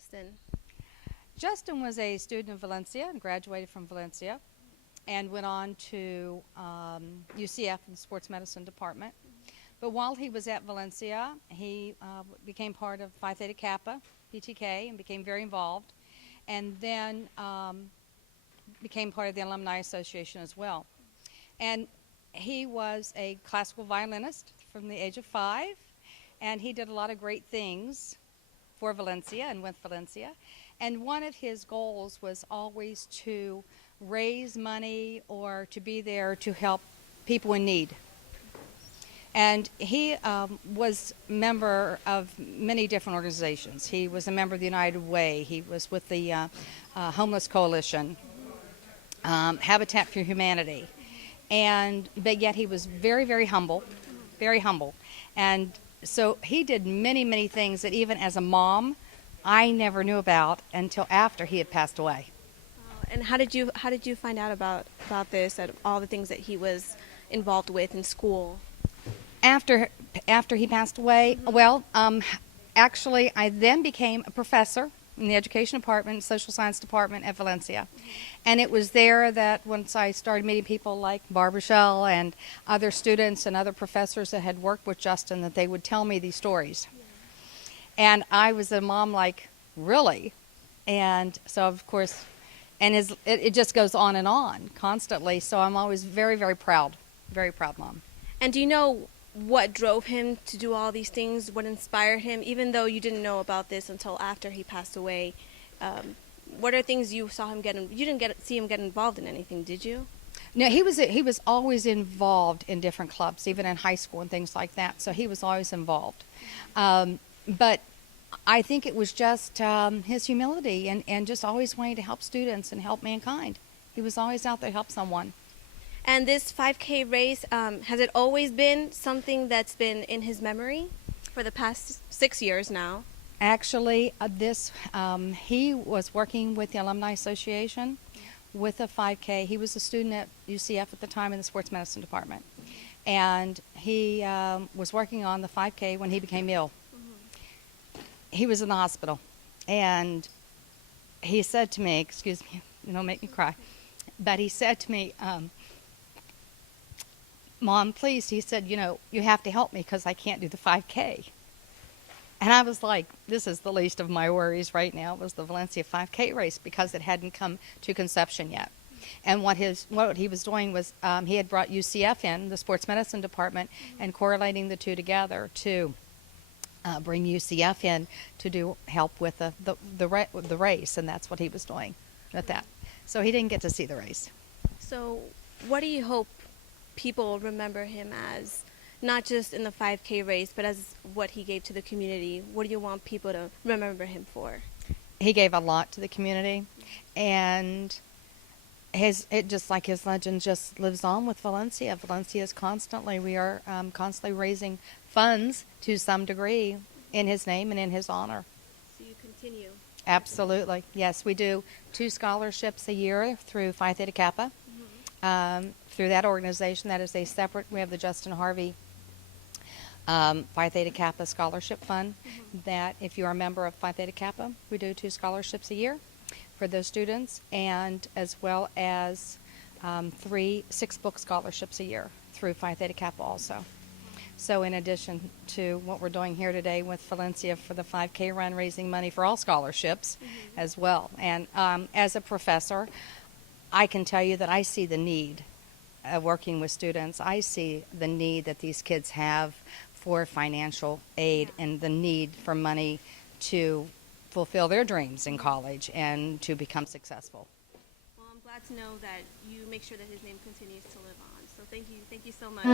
Justin? Justin was a student of Valencia and graduated from Valencia and went on to UCF in the sports medicine department. But while he was at Valencia, he became part of Phi Theta Kappa, PTK, and became very involved, and then became part of the Alumni Association as well. And he was a classical violinist from the age of 5, and he did a lot of great things for Valencia and with Valencia. And one of his goals was always to raise money or to be there to help people in need. And he was a member of many different organizations. He was a member of the United Way. He was with the Homeless Coalition, Habitat for Humanity. But yet he was very, very humble, very humble. And so he did many, many things that even as a mom, I never knew about until after he had passed away. And how did you find out about this and all the things that he was involved with in school? After he passed away, well, actually, I then became a professor in the education department, social science department at Valencia. And it was there that once I started meeting people like Barbara Shell and other students and other professors that had worked with Justin, that they would tell me these stories. And I was a mom like, really? And so, of course, and it just goes on constantly. So I'm always very, very proud mom. And do you know what drove him to do all these things? What inspired him, even though you didn't know about this until after he passed away? What are things you saw him get? You didn't see him get involved in anything, did you? No, he was always involved in different clubs, even in high school and things like that. So he was always involved. But I think it was just his humility and just always wanting to help students and help mankind. He was always out there to help someone. And this 5K race, has it always been something that's been in his memory for the past 6 years now? Actually, he was working with the Alumni Association with a 5K. He was a student at UCF at the time in the sports medicine department. And he was working on the 5K when he became ill. He was in the hospital. And he said to me, excuse me, don't make me cry, but he said to me, Mom, please, he said, you have to help me because I can't do the 5K. And I was like, this is the least of my worries right now, was the Valencia 5K race, because it hadn't come to conception yet. And what he was doing was he had brought UCF in, the sports medicine department, and correlating the two together to bring UCF in to do help with the race, and that's what he was doing with that. So he didn't get to see the race. So what do you hope people remember him as, not just in the 5K race, but as what he gave to the community? What do you want people to remember him for? He gave a lot to the community, and just like his legend just lives on with Valencia. Valencia is we are constantly raising funds to some degree in his name and in his honor. So you continue? Absolutely. Yes, we do 2 scholarships a year through Phi Theta Kappa. Through that organization, that is a separate, we have the Justin Harvey Phi Theta Kappa Scholarship Fund, that if you are a member of Phi Theta Kappa, we do 2 scholarships a year for those students, and as well as 6 book scholarships a year through Phi Theta Kappa also. So in addition to what we're doing here today with Valencia for the 5K run, raising money for all scholarships as well. And as a professor, I can tell you that I see the need of working with students. I see the need that these kids have for financial aid and the need for money to fulfill their dreams in college and to become successful. Well, I'm glad to know that you make sure that his name continues to live on. So thank you so much.